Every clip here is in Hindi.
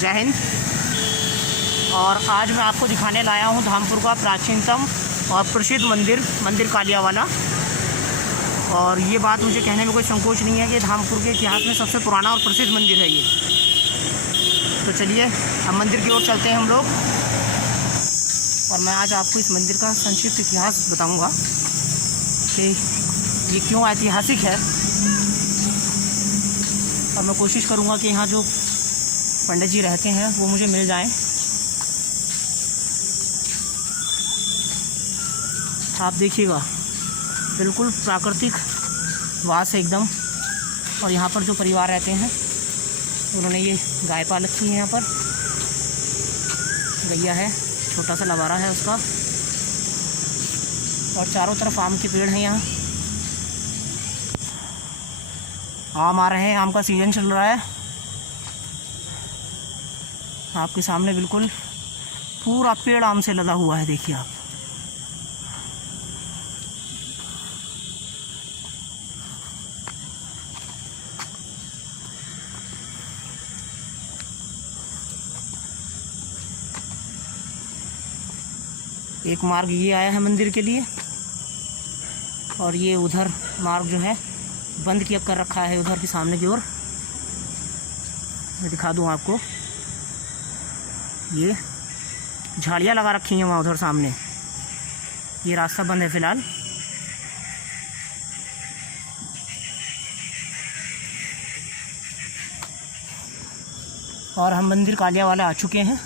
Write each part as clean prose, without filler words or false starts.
जय हिंद। और आज मैं आपको दिखाने लाया हूँ धामपुर का प्राचीनतम और प्रसिद्ध मंदिर कालिया वाला। और ये बात मुझे कहने में कोई संकोच नहीं है कि धामपुर के इतिहास में सबसे पुराना और प्रसिद्ध मंदिर है ये। तो चलिए अब मंदिर की ओर चलते हैं हम लोग, और मैं आज आपको इस मंदिर का संक्षिप्त इतिहास बताऊंगा कि ये क्यों ऐतिहासिक है। और मैं कोशिश करूंगा कि यहाँ जो पंडित जी रहते हैं वो मुझे मिल जाएं। आप देखिएगा बिल्कुल प्राकृतिक वास है एकदम। और यहाँ पर जो परिवार रहते हैं उन्होंने ये गाय पाल रखी है। यहाँ पर गैया है, छोटा सा लबारा है उसका, और चारों तरफ आम के पेड़ हैं। यहाँ आम आ रहे हैं, आम का सीज़न चल रहा है। आपके सामने बिल्कुल पूरा पेड़ आम से लदा हुआ है, देखिए आप। एक मार्ग ये आया है मंदिर के लिए, और ये उधर मार्ग जो है बंद किया कर रखा है उधर के सामने की ओर। मैं दिखा दूँ आपको, ये झाड़ियाँ लगा रखी हैं वहाँ उधर सामने। ये रास्ता बंद है फ़िलहाल। और हम मंदिर कालिया वाला आ चुके हैं,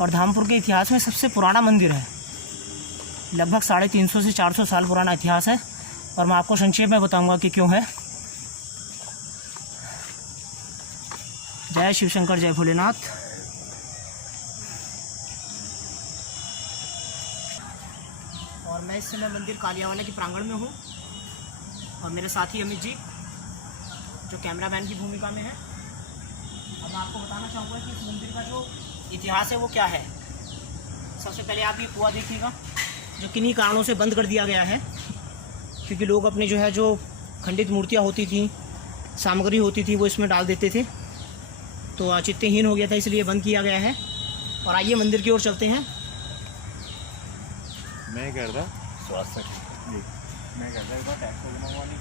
और धामपुर के इतिहास में सबसे पुराना मंदिर है। लगभग 350 से 400 साल पुराना इतिहास है। और मैं आपको संक्षेप में बताऊंगा कि क्यों है। जय शिव शंकर, जय भोलेनाथ। और मैं इस समय मंदिर कालियावाला के प्रांगण में हूँ, और मेरे साथी अमित जी जो कैमरामैन की भूमिका में है। अब मैं आपको बताना चाहूँगा कि इस मंदिर का जो इतिहास है वो क्या है। सबसे पहले आप ये कुआं देखिएगा, जो किन्हीं कारणों से बंद कर दिया गया है, क्योंकि लोग अपने जो खंडित मूर्तियाँ होती थी, सामग्री होती थी, वो इसमें डाल देते थे। तो औचित्यहीन हो गया था, इसलिए बंद किया गया है। और आइए मंदिर की ओर चलते हैं। मैं कर रहा स्वास्थ्य मैं कर रहा टैक्स बनवा नहीं।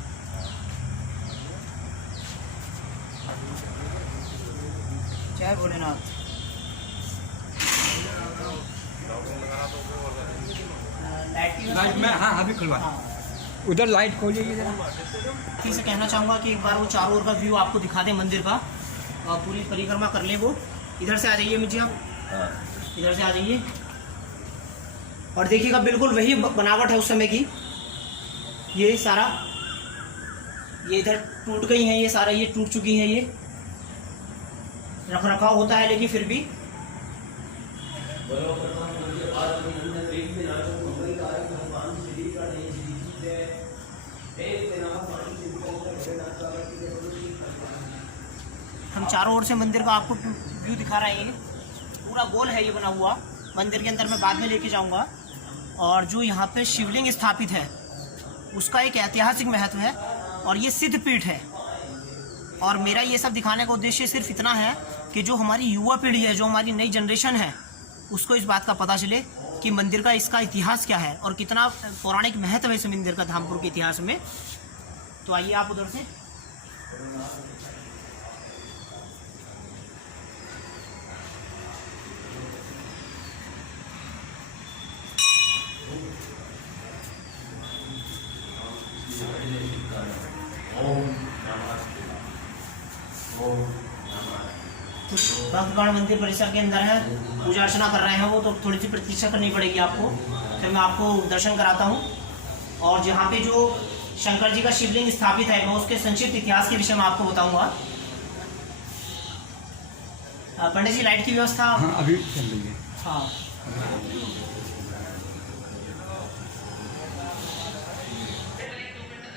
जय भोलेनाथ। लाइट में हाँ अभी खुलवा उधर लाइट खोलिएगी जरा। ठीक से कहना चाहूँगा कि एक बार वो चारों ओर का व्यू आपको दिखा दें मंदिर का, और पूरी परिक्रमा कर लें। वो इधर से आ जाइए मुझे, आप इधर से आ जाइए। और देखिएगा बिल्कुल वही बनावट है उस समय की। ये सारा ये इधर टूट गई हैं, ये सारा ये टूट चुकी हैं। ये रख रखाव होता है, लेकिन फिर भी हम चारों ओर से मंदिर का आपको व्यू दिखा रहे हैं। पूरा गोल है ये बना हुआ। मंदिर के अंदर मैं बाद में लेके जाऊंगा। और जो यहाँ पे शिवलिंग स्थापित है उसका एक ऐतिहासिक महत्व है, और ये सिद्ध पीठ है। और मेरा ये सब दिखाने का उद्देश्य सिर्फ इतना है कि जो हमारी युवा पीढ़ी है, जो हमारी नई जनरेशन है, उसको इस बात का पता चले कि मंदिर का इसका इतिहास क्या है और कितना पौराणिक महत्व है इस मंदिर का धामपुर के इतिहास में। तो आइए आप उधर से। भक्तगण मंदिर परिसर के अंदर है, पूजा अर्चना कर रहे हैं वो, तो थोड़ी सी प्रतीक्षा करनी पड़ेगी आपको। फिर मैं आपको दर्शन कराता हूँ। और जहाँ पे जो शंकर जी का शिवलिंग स्थापित है, मैं उसके संक्षिप्त इतिहास के विषय में आपको बताऊंगा। पंडित जी लाइट की व्यवस्था हाँ अभी चल रही है। हाँ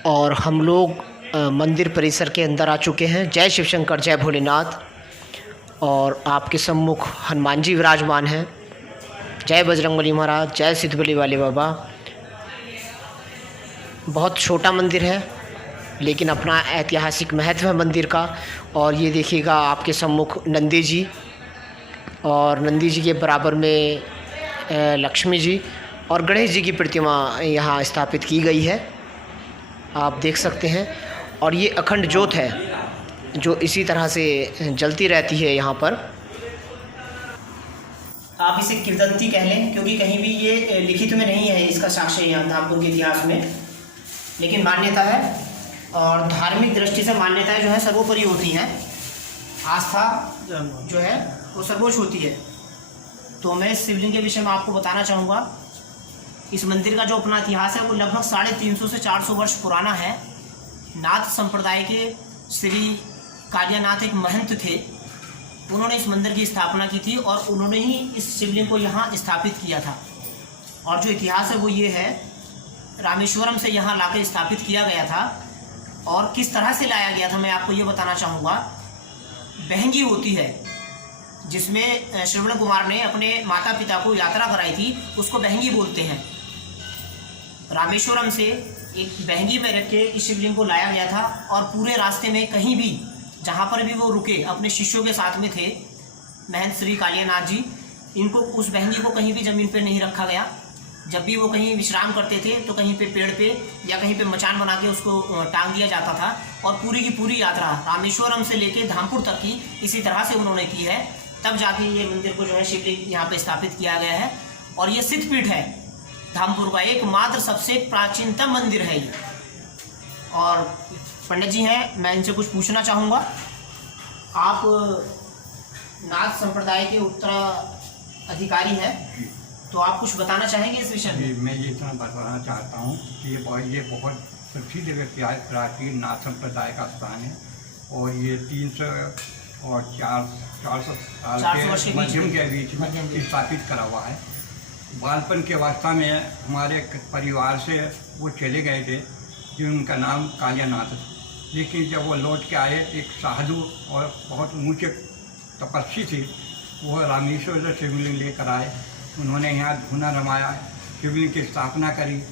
और हम लोग मंदिर परिसर के अंदर आ चुके हैं। जय शिव शंकर, जय भोलेनाथ। और आपके सम्मुख हनुमान जी विराजमान हैं। जय बजरंगबली महाराज, जय सिद्धबली वाले बाबा। बहुत छोटा मंदिर है, लेकिन अपना ऐतिहासिक महत्व है मंदिर का। और ये देखिएगा आपके सम्मुख नंदी जी और नंदी जी के बराबर में लक्ष्मी जी और गणेश जी की प्रतिमा यहाँ स्थापित की गई है, आप देख सकते हैं। और ये अखंड ज्योत है जो इसी तरह से जलती रहती है यहाँ पर। आप इसे किंवदंती कह लें, क्योंकि कहीं भी ये लिखित में नहीं है इसका साक्ष्य यहाँ धामपुर के इतिहास में, लेकिन मान्यता है। और धार्मिक दृष्टि से मान्यताएं जो है सर्वोपरि होती हैं, आस्था जो है वो सर्वोच्च होती है। तो मैं इस शिवलिंग के विषय में आपको बताना चाहूँगा। इस मंदिर का जो अपना इतिहास है वो लगभग 350 से 400 वर्ष पुराना है। नाथ संप्रदाय के श्री कालियानाथ एक महंत थे, उन्होंने इस मंदिर की स्थापना की थी और उन्होंने ही इस शिवलिंग को यहाँ स्थापित किया था। और जो इतिहास है वो ये है, रामेश्वरम से यहाँ लाकर स्थापित किया गया था। और किस तरह से लाया गया था मैं आपको ये बताना चाहूँगा। बहंगी होती है जिसमें श्रवण कुमार ने अपने माता पिता को यात्रा कराई थी, उसको बहंगी बोलते हैं। रामेश्वरम से एक बहंगी में रख के इस शिवलिंग को लाया गया था और पूरे रास्ते में कहीं भी जहाँ पर भी वो रुके अपने शिष्यों के साथ में थे महंत श्री कालियानाथ जी, इनको उस बहंगी को कहीं भी ज़मीन पर नहीं रखा गया। जब भी वो कहीं विश्राम करते थे तो कहीं पे पेड़ पे या कहीं पे मचान बना के उसको टांग दिया जाता था। और पूरी की पूरी यात्रा रामेश्वरम से लेके धामपुर तक की इसी तरह से उन्होंने की है। तब जाके ये मंदिर को जो है शिवलिंग यहाँ पे स्थापित किया गया है। और ये सिद्धपीठ है धामपुर का, एकमात्र सबसे प्राचीनतम मंदिर है ये। और पंडित जी हैं, मैं इनसे कुछ पूछना चाहूँगा। आप नाथ संप्रदाय के उत्तराधिकारी हैं, तो आप कुछ बताना चाहेंगे इस विषय में? मैं ये इतना बताना चाहता हूँ कि ये बहुत प्रसिद्ध प्राचीन नाथ संप्रदाय का स्थान है। और ये 300 और 400 साल के मध्यम के बीच में स्थापित करा हुआ है। बालपन के अवस्था में हमारे परिवार से वो चले गए थे, जिनका नाम कालियानाथ। लेकिन जब वो लौट के आए, एक साधु और बहुत ऊंचे तपस्वी थे, वो रामेश्वर से शिवलिंग लेकर आए। उन्होंने यहाँ धूना रमाया, शिवलिंग की स्थापना करी।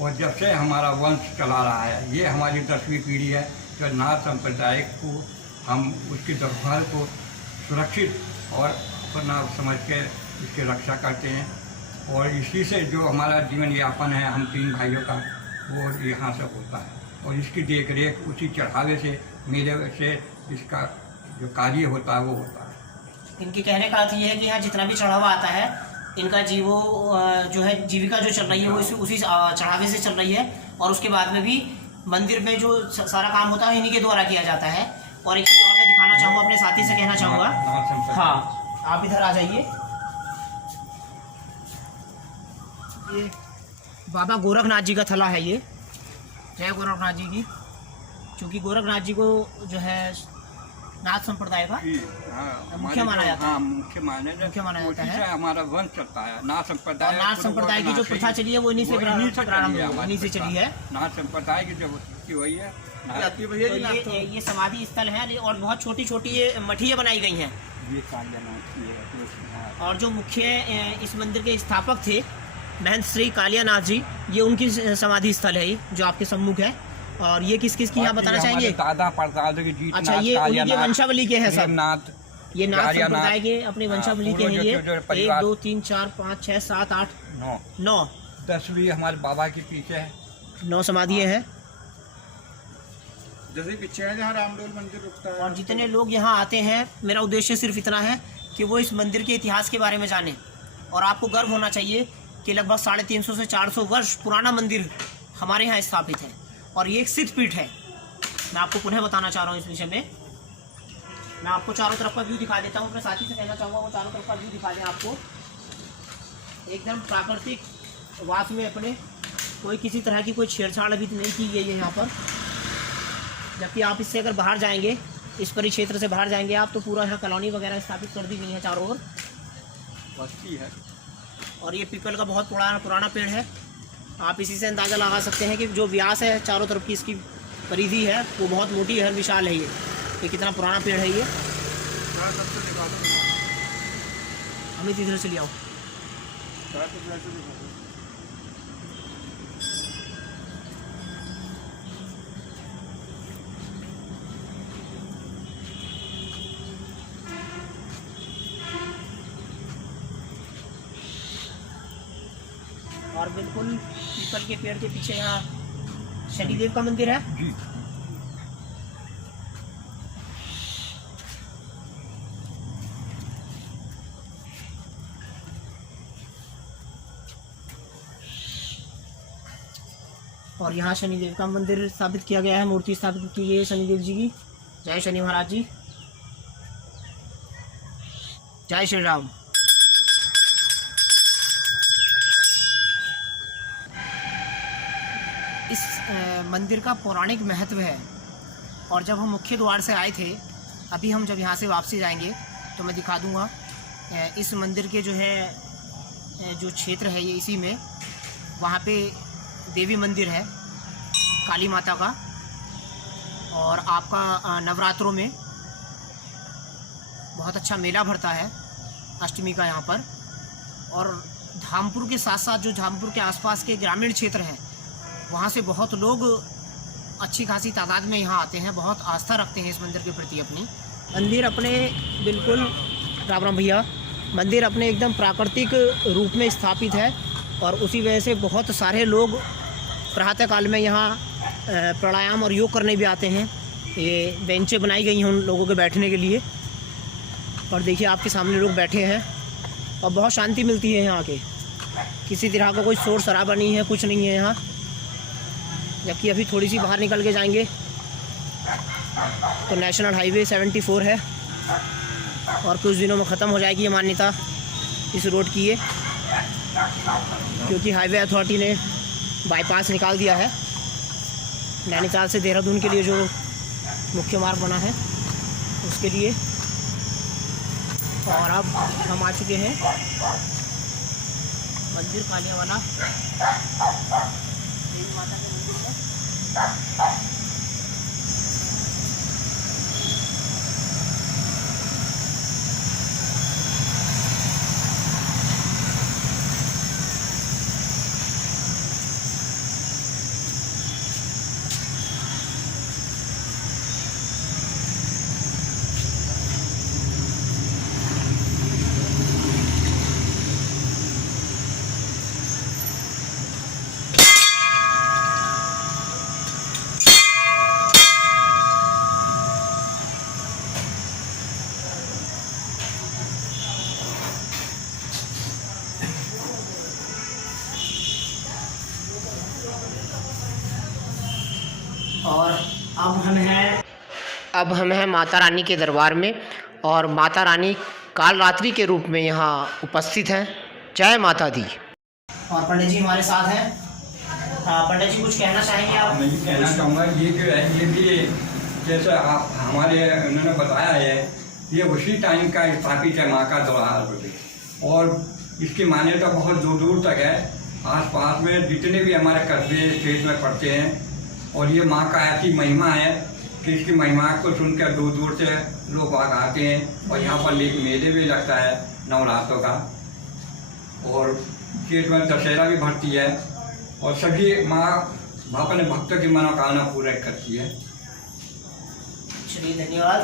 और जब से हमारा वंश चला रहा है, ये हमारी 10वीं पीढ़ी है जो नाथ संप्रदाय को हम उसकी देखभाल को सुरक्षित और अपना समझ के इसकी रक्षा करते हैं। और इसी से जो हमारा जीवन यापन है हम 3 भाइयों का, वो यहाँ से होता है। और इसकी देख रेख उसी चढ़ावे से, मेले से इसका जो कार्य होता है वो होता है। इनके कहने का अर्थ ये है कि यहाँ जितना भी चढ़ावा आता है, इनका जो है जीविका जो चल रही है वो उसी चढ़ावे से चल रही है। और उसके बाद में भी मंदिर में जो सारा काम होता है इन्हीं के द्वारा किया जाता है। और एक चीज़ और मैं दिखाना चाहूँगा, अपने साथी से कहना चाहूँगा। हाँ, आप इधर आ जाइए। ये बाबा गोरखनाथ जी का थला है ये। जय गोरखनाथ जी की। क्योंकि गोरखनाथ जी को जो है नाथ संप्रदाय का मुख्य माना जाता है। मुख्य माना जाता है। हमारा वंश चलता है नाथ संप्रदाय। नाथ संप्रदाय की जो प्रथा चली है वो इन्हीं से चली है। नाथ संप्रदाय की जो वही है। तो ये समाधि स्थल है और बहुत छोटी छोटी ये मठियाँ बनाई गई हैं। और जो मुख्य इस मंदिर के स्थापक थे महंत श्री कालियानाथ जी, ये उनकी समाधि स्थल है जो आपके सम्मुख है। और ये किस किस की यहाँ बताना चाहेंगे? दादा परदादा की जीत। अच्छा, ये उनके वंशावली के हैं सब। ये नाथ संप्रदाय के अपने वंशावली के हैं। ये 1 2 3 4 5 6 7 8 9 10वीं हमारे बाबा के पीछे है। 9 समाधियाँ हैं। जैसे पीछे है जहाँ रामडोल मंदिर रुकता है। और जितने लोग यहाँ आते हैं, मेरा उद्देश्य सिर्फ इतना है कि वो इस मंदिर के इतिहास के बारे में जानें। और आपको गर्व होना चाहिए कि लगभग 350 से 400 वर्ष पुराना मंदिर हमारे यहाँ स्थापित है। और ये एक सिद्धपीठ है। मैं आपको पुनः बताना चाह रहा हूँ इस विषय में। मैं आपको चारों तरफ का व्यू दिखा देता हूँ। अपने साथी से कहना चाहूँगा वो चारों तरफ का व्यू दिखा दें आपको। एकदम प्राकृतिक वास में अपने, कोई किसी तरह की कोई छेड़छाड़ अभी नहीं की गई है यहाँ पर। जबकि आप इससे अगर बाहर जाएंगे, इस परिक्षेत्र से बाहर जाएंगे आप, तो पूरा यहाँ कॉलोनी वगैरह स्थापित कर दी गई है चारों ओर। बस्ती है। और ये पीपल का बहुत पुराना पेड़ है। आप इसी से अंदाज़ा लगा सकते हैं कि जो व्यास है चारों तरफ की इसकी परिधि है वो बहुत मोटी है, विशाल है। ये कितना पुराना पेड़ है ये। अमित इधर से ले आओ। और बिल्कुल पीपल के पेड़ के पीछे यहाँ शनिदेव का मंदिर है। जी। और यहाँ शनिदेव का मंदिर स्थापित किया गया है, मूर्ति स्थापित की गई है शनिदेव जी की। जय शनि महाराज जी, जय श्री राम। इस मंदिर का पौराणिक महत्व है। और जब हम मुख्य द्वार से आए थे, अभी हम जब यहाँ से वापसी जाएंगे तो मैं दिखा दूँगा इस मंदिर के जो है जो क्षेत्र है ये इसी में, वहाँ पे देवी मंदिर है काली माता का। और आपका नवरात्रों में बहुत अच्छा मेला भरता है अष्टमी का यहाँ पर। और धामपुर के साथ साथ जो धामपुर के आसपास के ग्रामीण क्षेत्र हैं वहाँ से बहुत लोग अच्छी खासी तादाद में यहाँ आते हैं, बहुत आस्था रखते हैं इस मंदिर के प्रति अपनी। मंदिर अपने बिल्कुल राम राम भैया, मंदिर अपने एकदम प्राकृतिक रूप में स्थापित है और उसी वजह से बहुत सारे लोग प्रातः काल में यहाँ प्राणायाम और योग करने भी आते हैं। ये बेंचें बनाई गई हैं उन लोगों के बैठने के लिए, और देखिए आपके सामने लोग बैठे हैं और बहुत शांति मिलती है यहाँ के। किसी तरह का कोई शोर शराबा नहीं है, कुछ नहीं है यहाँ। जबकि अभी थोड़ी सी बाहर निकल के जाएंगे तो नेशनल हाईवे 74 है और कुछ दिनों में ख़त्म हो जाएगी ये मान्यता इस रोड की ये, क्योंकि हाईवे अथॉरिटी ने बाईपास निकाल दिया है नैनीताल से देहरादून के लिए, जो मुख्य मार्ग बना है उसके लिए। और अब हम आ चुके हैं मंदिर कालियावाला देवी माता के मंदिर में। और अब हम हैं माता रानी के दरबार में, और माता रानी काल रात्रि के रूप में यहाँ उपस्थित हैं। जय माता दी। और पंडित जी हमारे साथ हैं। पंडित जी कुछ कहना चाहेंगे आप? मैं ये कहना चाहूँगा ये जो है ये भी जैसे आप हमारे उन्होंने बताया है, ये उसी टाइम का स्थापित है माँ का दरबार, और इसकी मान्यता बहुत दूर दूर तक है। आसपास में जितने भी हमारे कस्बे क्षेत्र में पड़ते हैं, और ये माँ का ऐसी महिमा है कि इसकी महिमा को सुनकर दूर दूर से लोग आते हैं। और यहाँ पर मेले भी लगता है नवरात्रों का, और क्षेत्र में दशहरा भी भरती है, और सभी माँ अपने भक्तों की मनोकामना पूरा करती है। चलिए धन्यवाद।